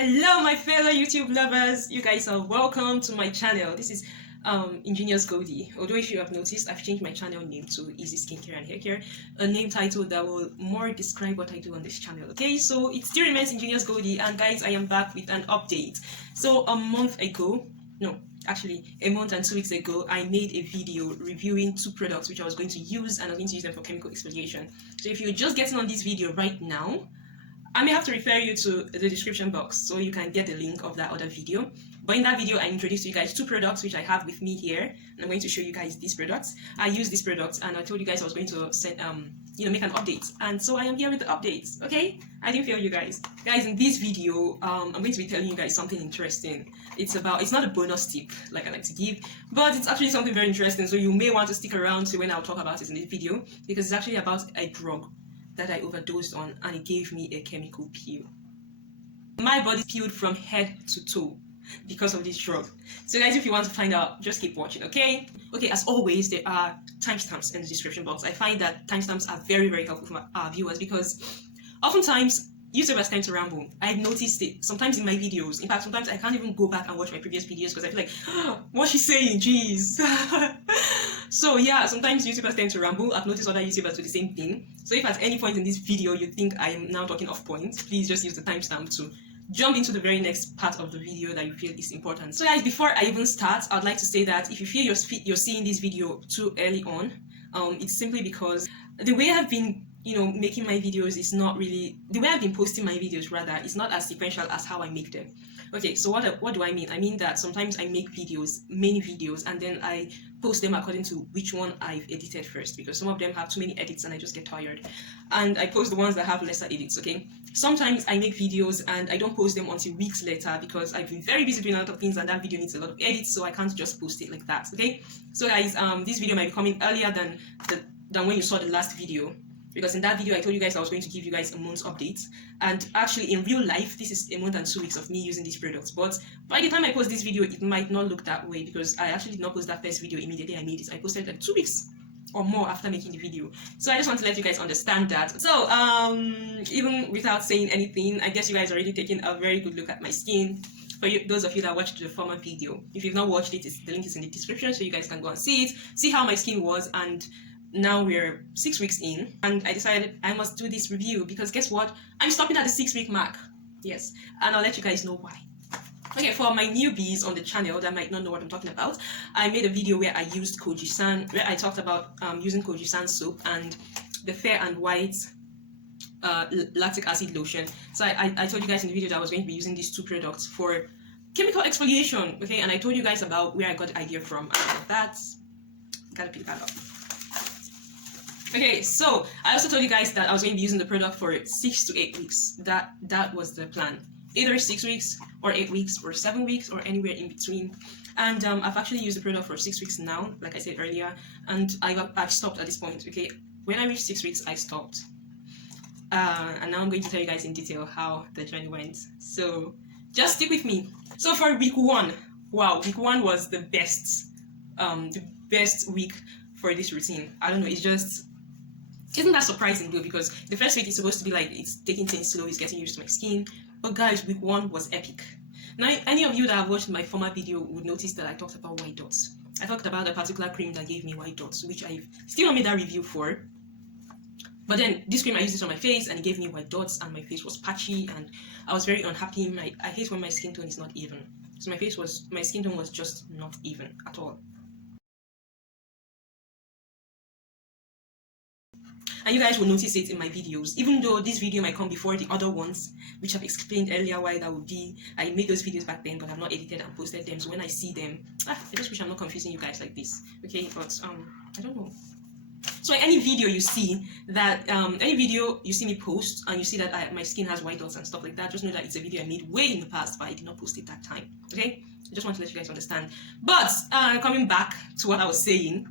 Hello my fellow YouTube lovers, you guys are welcome to my channel. This is Ingenious Kojie. Although if you have noticed, I've changed my channel name to Easy Skincare and Hair Care, a name title that will more describe what I do on this channel. Okay, so it still remains Ingenious Kojie, and guys, I am back with an update. So a month and 2 weeks ago, I made a video reviewing 2 products which I was going to use, and I was going to use them for chemical exfoliation. So if you're just getting on this video right now, I may have to refer you to the description box so you can get the link of that other video. But in that video, I introduced you guys 2 products which I have with me here, and I'm going to show you guys these products. I use these products, and I told you guys I was going to send, make an update, and so I am here with the updates. Okay, I didn't fail you guys. Guys, in this video, I'm going to be telling you guys something interesting. It's not a bonus tip like I like to give, but it's actually something very interesting. So you may want to stick around to when I'll talk about it in this video, because it's actually about a drug that I overdosed on, and it gave me a chemical peel. My body peeled from head to toe because of this drug. So guys, if you want to find out, just keep watching, okay? Okay, as always, there are timestamps in the description box. I find that timestamps are very, very helpful for our viewers, because oftentimes YouTubers tend to ramble. I've noticed it sometimes in my videos. In fact, sometimes I can't even go back and watch my previous videos because I feel like, oh, what's she saying? Jeez. So yeah, sometimes YouTubers tend to ramble. I've noticed other YouTubers do the same thing. So if at any point in this video you think I am now talking off point, please just use the timestamp to jump into the very next part of the video that you feel is important. So guys, before I even start, I'd like to say that if you feel you're seeing this video too early on, it's simply because the way I've been making my videos is not really, the way I've been posting my videos rather, is not as sequential as how I make them. Okay, so what do I mean? I mean that sometimes I make videos, many videos, and then I post them according to which one I've edited first, because some of them have too many edits and I just get tired. And I post the ones that have lesser edits, okay? Sometimes I make videos and I don't post them until weeks later because I've been very busy doing a lot of things and that video needs a lot of edits, so I can't just post it like that, okay? So guys, this video might be coming earlier than when you saw the last video, because in that video I told you guys I was going to give you guys a month's update, and actually in real life this is a month and 2 weeks of me using these products. But by the time I post this video, it might not look that way, because I actually did not post that first video immediately I made it. I posted like 2 weeks or more after making the video. So I just want to let you guys understand that. So even without saying anything, I guess you guys already taken a very good look at my skin. For you, those of you that watched the former video, if you've not watched it, the link is in the description so you guys can go and see it, see how my skin was. And now we're 6 weeks in, and I decided I must do this review because guess what? I'm stopping at the 6-week mark. Yes, and I'll let you guys know why. Okay, for my newbies on the channel that might not know what I'm talking about, I made a video where I used Kojie San, where I talked about using Kojie San Soap and the Fair and White lactic acid lotion. So I told you guys in the video that I was going to be using these 2 products for chemical exfoliation, okay? And I told you guys about where I got the idea from. And that, gotta pick that up. Okay, so I also told you guys that I was going to be using the product for 6 to 8 weeks. That was the plan. Either 6 weeks or 8 weeks or 7 weeks or anywhere in between. And I've actually used the product for 6 weeks now, like I said earlier, and I've stopped at this point, okay? When I reached 6 weeks, I stopped. And now I'm going to tell you guys in detail how the journey went. So just stick with me. So for week 1, wow, week 1 was the best week for this routine. I don't know, isn't that surprising though, because the first week is supposed to be like it's taking things slow, it's getting used to my skin, but guys, week 1 was epic. Now any of you that have watched my former video would notice that I talked about white dots. I talked about a particular cream that gave me white dots, which I've still not made that review for, but then this cream I used it on my face and it gave me white dots and my face was patchy and I was very unhappy. I hate when my skin tone is not even, so my skin tone was just not even at all. And you guys will notice it in my videos, even though this video might come before the other ones, which I've explained earlier why that would be. I made those videos back then, but I've not edited and posted them. So when I see them, I just wish I'm not confusing you guys like this. Okay, but I don't know. So any video you see me post and you see that my skin has white dots and stuff like that, just know that it's a video I made way in the past, but I did not post it that time. Okay, I just want to let you guys understand. But coming back to what I was saying.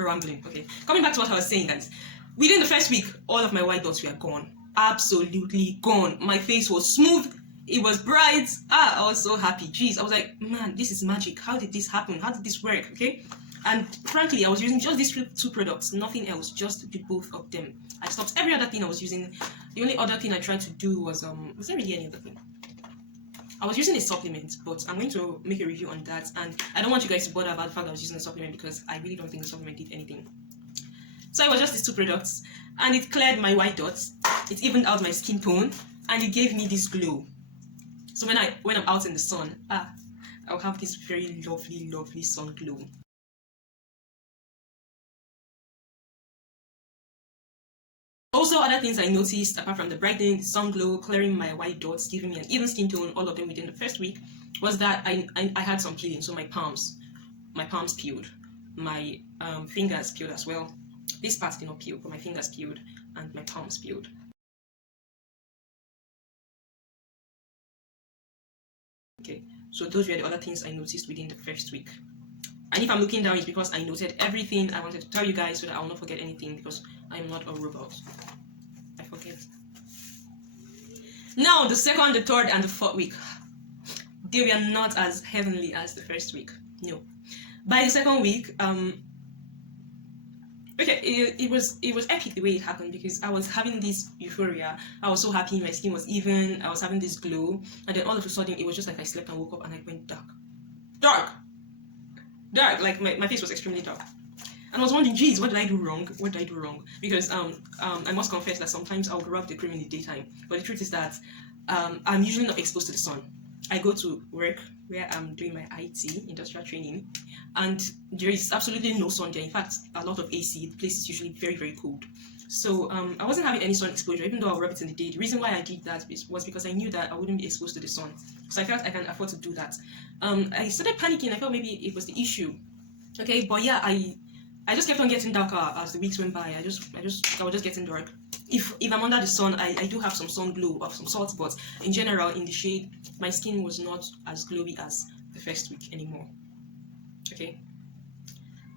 Rambling. Okay, coming back to what I was saying, guys, within the first week all of my white dots were gone, absolutely gone. My face was smooth, it was bright. I was so happy. Jeez, I was like, man, this is magic. How did this happen? How did this work? Okay, and frankly I was using just these 2 products, nothing else, just the both of them. I stopped every other thing I was using. The only other thing I tried to do was there really any other thing? I was using a supplement, but I'm going to make a review on that, and I don't want you guys to bother about the fact that I was using a supplement because I really don't think the supplement did anything. So it was just these two products, and it cleared my white dots, it evened out my skin tone, and it gave me this glow. So when I'm out in the sun, I'll have this very lovely sun glow. Also, other things I noticed apart from the brightening, the sun glow, clearing my white dots, giving me an even skin tone, all of them within the first week, was that I had some peeling. So my palms peeled, my fingers peeled as well. This part did not peel, but my fingers peeled and my palms peeled. Okay, so those were the other things I noticed within the first week. And if I'm looking down, it's because I noted everything I wanted to tell you guys so that I will not forget anything, because I am not a robot. I forget. Now, the second, the third, and the fourth week, they were not as heavenly as the first week. No. By the second week, okay, it was epic the way it happened, because I was having this euphoria. I was so happy, my skin was even, I was having this glow, and then all of a sudden it was just like I slept and woke up and I went dark, like my face was extremely dark. And I was wondering, geez, what did I do wrong? Because I must confess that sometimes I'll rub the cream in the daytime, but the truth is that I'm usually not exposed to the sun. I go to work where I'm doing my IT, industrial training, and there is absolutely no sun there. In fact, a lot of AC. The place is usually very cold. So I wasn't having any sun exposure, even though I'll rub it in the day. The reason why I did that was because I knew that I wouldn't be exposed to the sun. So I felt I can afford to do that. I started panicking. I felt maybe it was the issue. Okay, but yeah, I just kept on getting darker as the weeks went by. I was just getting dark. If I'm under the sun, I do have some sun glow of some sort, but in general, in the shade, my skin was not as glowy as the first week anymore. Okay.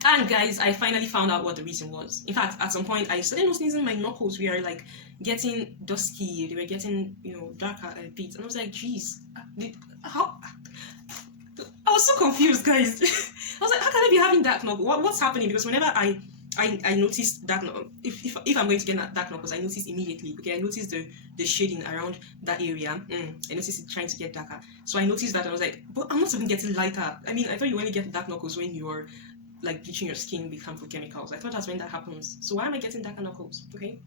And guys, I finally found out what the reason was. In fact, at some point, I started noticing my knuckles were like getting dusky. They were getting, darker a bit. And I was like, geez, how? I was so confused, guys. I was like, how can I be having dark knuckles? What's happening? Because whenever I noticed dark knuckles, if I'm going to get dark knuckles, I notice immediately. Okay, I noticed the shading around that area. I noticed it trying to get darker. So I noticed that and I was like, but I'm not even getting lighter. I mean, I thought you only get dark knuckles when you're like bleaching your skin with harmful chemicals. I thought that's when that happens. So why am I getting darker knuckles? Okay,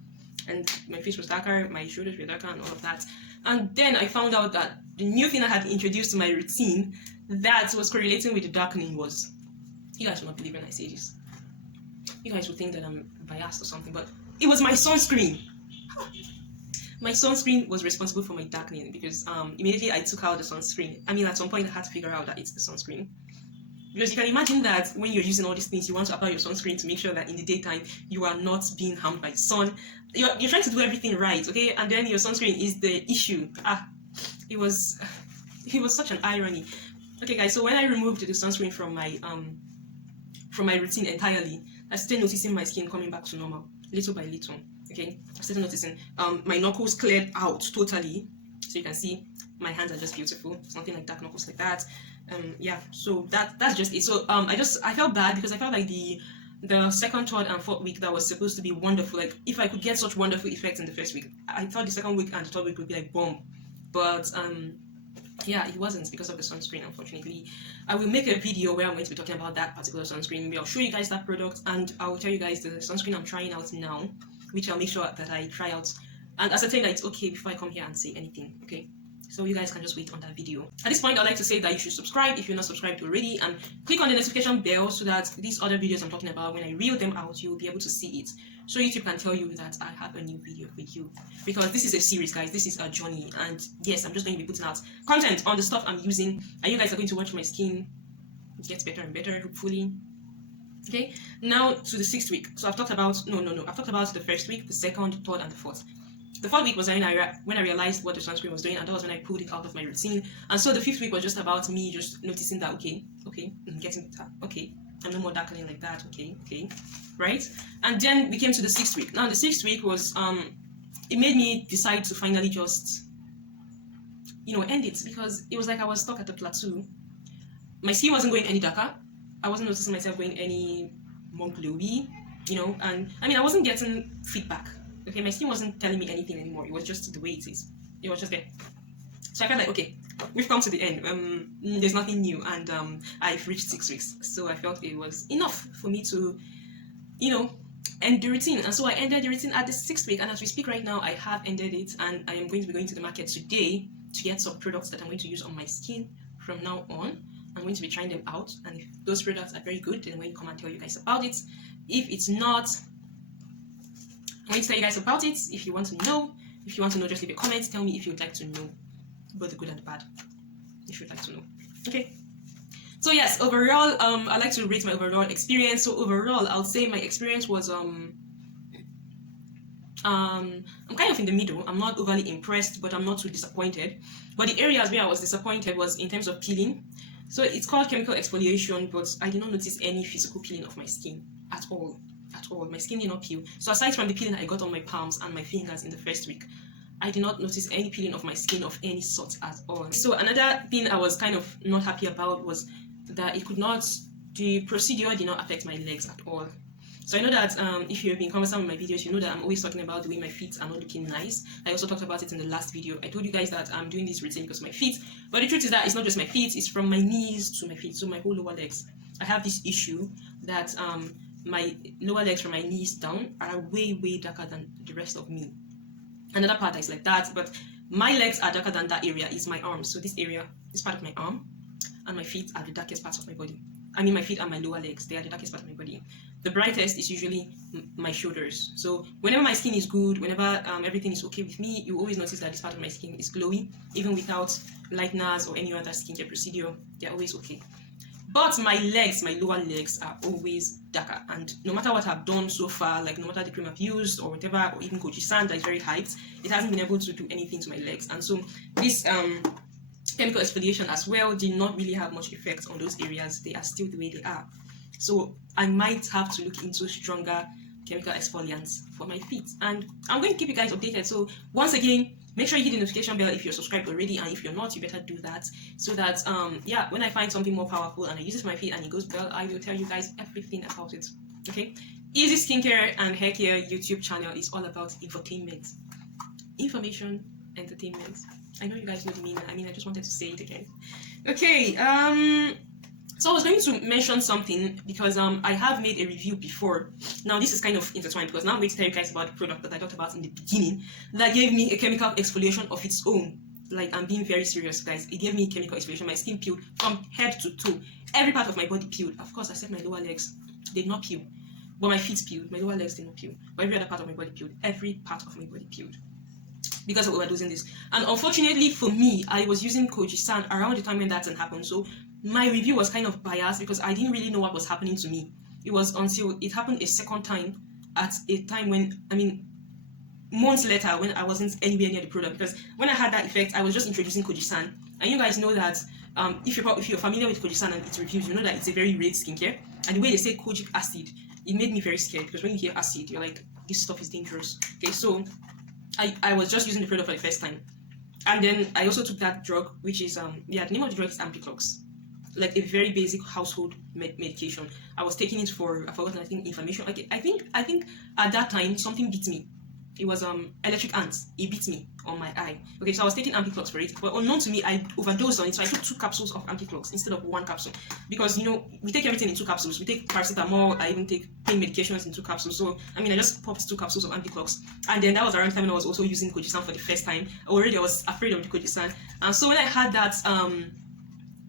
and my face was darker, my shoulders were darker, and all of that. And then I found out that the new thing I had introduced to my routine that was correlating with the darkening was, you guys will not believe when I say this. You guys will think that I'm biased or something, but it was my sunscreen. My sunscreen was responsible for my darkening, because immediately I took out the sunscreen. I mean, at some point I had to figure out that it's the sunscreen. Because you can imagine that when you're using all these things, you want to apply your sunscreen to make sure that in the daytime you are not being harmed by the sun. You're trying to do everything right, okay? And then your sunscreen is the issue. It was such an irony. Okay, guys. So when I removed the sunscreen from my routine entirely, I started noticing my skin coming back to normal, little by little. Okay, I started noticing my knuckles cleared out totally. So you can see my hands are just beautiful. It's nothing like dark knuckles like that. Yeah, so that's just it. So I felt bad because I felt like the second, third, and fourth week that was supposed to be wonderful. Like, if I could get such wonderful effects in the first week, I thought the second week and the third week would be like bomb. But yeah, it wasn't because of the sunscreen, unfortunately. I will make a video where I'm going to be talking about that particular sunscreen. Maybe I'll show you guys that product, and I'll tell you guys the sunscreen I'm trying out now, which I'll make sure that I try out and ascertain that it's okay before I come here and say anything. Okay, so you guys can just wait on that video. At this point, I'd like to say that you should subscribe if you're not subscribed already, and click on the notification bell so that these other videos I'm talking about, when I reel them out, you'll be able to see it. So YouTube can tell you that I have a new video for you, because this is a series, guys. This is a journey, and yes, I'm just going to be putting out content on the stuff I'm using, and you guys are going to watch my skin get better and better, hopefully. Okay, now to the 6th week. So I've talked about I've talked about the first week, the second, third, and the fourth. The 4th week was when I realized what the sunscreen was doing, and that was when I pulled it out of my routine. And so the 5th week was just about me just noticing that okay, I'm getting okay, I'm no more darkening like that. Okay, right? And then we came to the 6th week. Now the 6th week was it made me decide to finally just end it, because it was like I was stuck at a plateau. My skin wasn't going any darker. I wasn't noticing myself going any more glowy, and I mean, I wasn't getting feedback. Okay, my skin wasn't telling me anything anymore. It was just the way it is. It was just there. So I felt like, okay, we've come to the end. There's nothing new, and I've reached 6 weeks, so I felt it was enough for me to, end the routine. And so I ended the routine at the 6th week, and as we speak right now, I have ended it, and I am going to be going to the market today to get some products that I'm going to use on my skin from now on. I'm going to be trying them out, and if those products are very good, then I'm going to come and tell you guys about it. If it's not, I'm going to tell you guys about it. If you want to know, just leave a comment. Tell me if you'd like to know, both the good and the bad, if you'd like to know. Okay. So yes, overall, I like to rate my overall experience. So overall, I'll say my experience was I'm kind of in the middle. I'm not overly impressed, but I'm not too disappointed. But the areas where I was disappointed was in terms of peeling. So it's called chemical exfoliation, but I did not notice any physical peeling of my skin at all. My skin did not peel. So aside from the peeling I got on my palms and my fingers in the first week, I did not notice any peeling of my skin of any sort at all. So another thing I was kind of not happy about was that the procedure did not affect my legs at all. So I know that if you've been commenting on my videos, you know that I'm always talking about the way my feet are not looking nice. I also talked about it in the last video. I told you guys that I'm doing this routine because of my feet, but the truth is that it's not just my feet, it's from my knees to my feet, so my whole lower legs. I have this issue that my lower legs from my knees down are way darker than the rest of me. Another part is like that, but my legs are darker than that area is my arms. So this area, this part of my arm, and my feet are the darkest parts of my body. I mean, my feet and my lower legs, they are the darkest part of my body. The brightest is usually my shoulders. So whenever my skin is good, whenever everything is okay with me, you always notice that this part of my skin is glowy, even without lighteners or any other skincare procedure. They're always okay. But my legs, my lower legs, are always darker. And no matter what I've done so far, like no matter the cream I've used or whatever, or even Kojie San that is very hyped, it hasn't been able to do anything to my legs. And so this chemical exfoliation as well did not really have much effect on those areas. They are still the way they are. So I might have to look into stronger chemical exfoliants for my feet, and I'm going to keep you guys updated. So once again, make sure you hit the notification bell if you're subscribed already, and if you're not, you better do that, so that yeah, when I find something more powerful and I use it for my feet and it goes well, I will tell you guys everything about it. Okay, Easy Skincare and Hair Care YouTube channel is all about infotainment, information, entertainment. I know you guys know the meaning. I just wanted to say it again. Okay, so I was going to mention something because I have made a review before. Now this is kind of intertwined because now I'm going to tell you guys about the product that I talked about in the beginning that gave me a chemical exfoliation of its own. Like, I'm being very serious, guys. It gave me chemical exfoliation. My skin peeled from head to toe. Every part of my body peeled. Of course, except my lower legs did not peel, but my feet peeled. My lower legs did not peel, but every other part of my body peeled. Every part of my body peeled because of overdosing this. And unfortunately for me, I was using Kojie San around the time when that happened. So my review was kind of biased because I didn't really know what was happening to me. It was until it happened a second time at a time when, months later, when I wasn't anywhere near the product. Because when I had that effect, I was just introducing Kojie San. And you guys know that if you're familiar with Kojie San and its reviews, you know that it's a very rare skincare. And the way they say kojic acid, it made me very scared because when you hear acid, you're like, this stuff is dangerous. Okay, so I was just using the product for the first time. And then I also took that drug, which is, the name of the drug is Ampiclox. Like a very basic household medication. I was taking it for, I forgot, I think inflammation. Okay, I think at that time something beat me. It was electric ants. It beat me on my eye. Okay, so I was taking Ampiclox for it, but unknown to me, I overdosed on it. So I took 2 capsules of Ampiclox instead of 1 capsule because we take everything in 2 capsules. We take paracetamol. I even take pain medications in 2 capsules. So I just popped 2 capsules of Ampiclox, and then that was around the time when I was also using Kojie San for the first time. Already I was afraid of the Kojie San, and so when I had that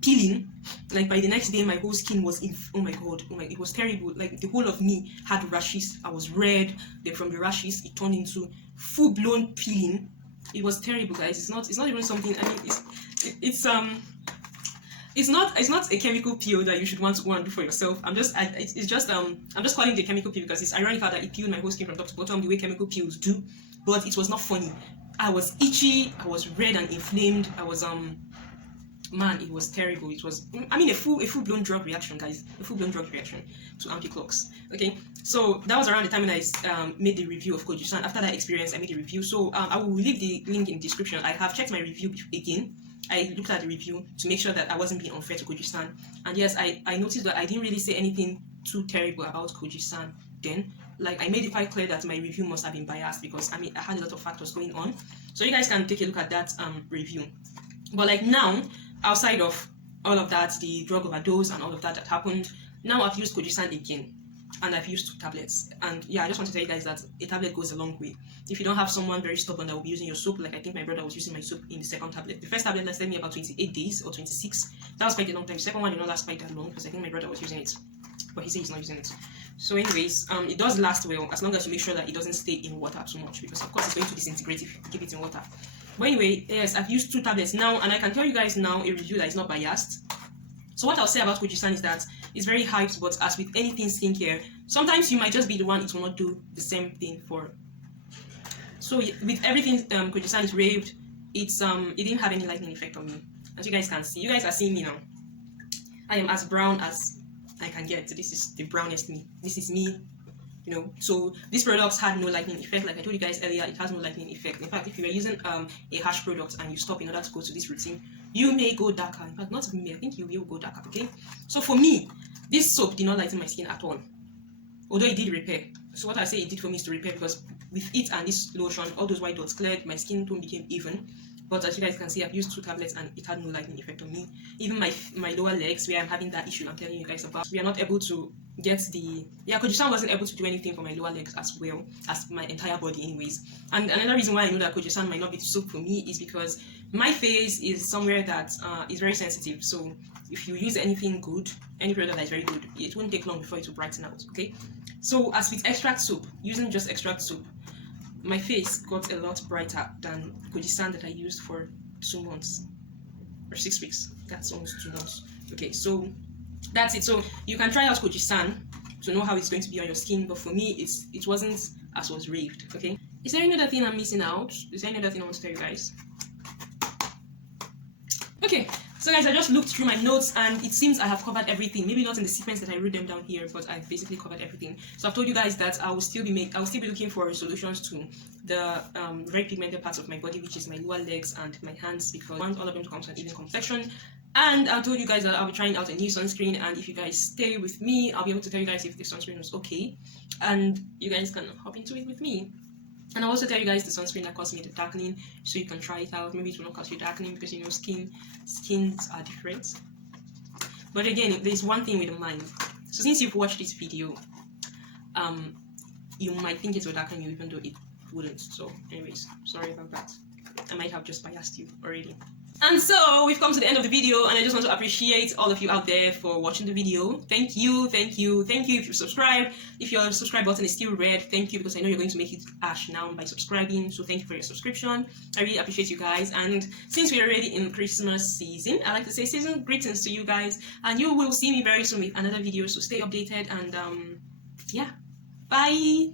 peeling, like by the next day my whole skin was oh my god, it was terrible. Like the whole of me had rashes. I was red. Then from the rashes it turned into full-blown peeling. It was terrible, guys. It's not even something, it's not a chemical peel that you should want to go and do for yourself. I'm just calling it a chemical peel because it's ironic that it peeled my whole skin from top to bottom the way chemical peels do, but it was not funny. I was itchy, I was red and inflamed. I was man, it was terrible. It was, a full-blown drug reaction, guys. A full-blown drug reaction to Ampiclox. Okay, so that was around the time when I made the review of Kojie San. After that experience, I made a review. So I will leave the link in the description. I have checked my review again. I looked at the review to make sure that I wasn't being unfair to Kojie San. And yes, I noticed that I didn't really say anything too terrible about Kojie San then. Like, I made it quite clear that my review must have been biased because I had a lot of factors going on. So you guys can take a look at that review. But like now, outside of all of that, the drug overdose and all of that happened, now I've used Kojie San again, and I've used 2 tablets. And yeah, I just want to tell you guys that a tablet goes a long way. If you don't have someone very stubborn that will be using your soap, like I think my brother was using my soap in the 2nd tablet. The 1st tablet lasted me about 28 days or 26. That was quite a long time. The 2nd one did not last quite that long because I think my brother was using it, but he said he's not using it. So anyways, it does last well as long as you make sure that it doesn't stay in water too much, because of course it's going to disintegrate if you keep it in water. But anyway, yes, I've used 2 tablets now, and I can tell you guys now a review that is not biased. So what I'll say about Kojie San is that it's very hyped, but as with anything skincare, sometimes you might just be the one it will not do the same thing for. So with everything Kojie San is raved, it didn't have any lightening effect on me. As you guys can see, you guys are seeing me now. I am as brown as I can get. This is the brownest me. This is me, you know. So these products had no lightening effect. Like I told you guys earlier, it has no lightening effect. In fact, if you are using a harsh product and you stop in order to go to this routine, you may go darker. In fact, not even me, I think you will go darker. Okay, so for me, this soap did not lighten my skin at all, although it did repair. So what I say it did for me is to repair, because with it and this lotion, all those white dots cleared, my skin tone became even. But as you guys can see, I've used 2 tablets and it had no lightening effect on me. Even my lower legs, where I'm having that issue I'm telling you guys about, we are not able to get the... Yeah, Kojie San wasn't able to do anything for my lower legs as well as my entire body anyways. And another reason why I know that Kojie San might not be soap for me is because my face is somewhere that is very sensitive. So if you use anything good, any product that is very good, it won't take long before it will brighten out, okay? So as with extract soap, using just extract soap, my face got a lot brighter than Kojie San that I used for 2 months or 6 weeks. That's almost 2 months. Okay, so that's it. So you can try out Kojie San to know how it's going to be on your skin, but for me, it wasn't as was raved. Okay. Is there any other thing I'm missing out? Is there any other thing I want to tell you guys? Okay. So guys, I just looked through my notes and it seems I have covered everything. Maybe not in the sequence that I wrote them down here, but I've basically covered everything. So I've told you guys that I will still be looking for solutions to the very pigmented parts of my body, which is my lower legs and my hands, because I want all of them to come to an even complexion. And I told you guys that I'll be trying out a new sunscreen, and if you guys stay with me, I'll be able to tell you guys if the sunscreen was okay, and you guys can hop into it with me. And I'll also tell you guys the sunscreen that caused me the darkening, so you can try it out. Maybe it will not cause you darkening, because you know skins are different. But again, there's one thing with the mind. So since you've watched this video, you might think it will darken you even though it wouldn't. So anyways, sorry about that. I might have just biased you already. And so we've come to the end of the video, and I just want to appreciate all of you out there for watching the video. Thank you, thank you, thank you. If you subscribe, if your subscribe button is still red, thank you, because I know you're going to make it ash now by subscribing. So thank you for your subscription. I really appreciate you guys. And since we're already in Christmas season, I like to say season greetings to you guys, and you will see me very soon with another video. So stay updated, and yeah, bye.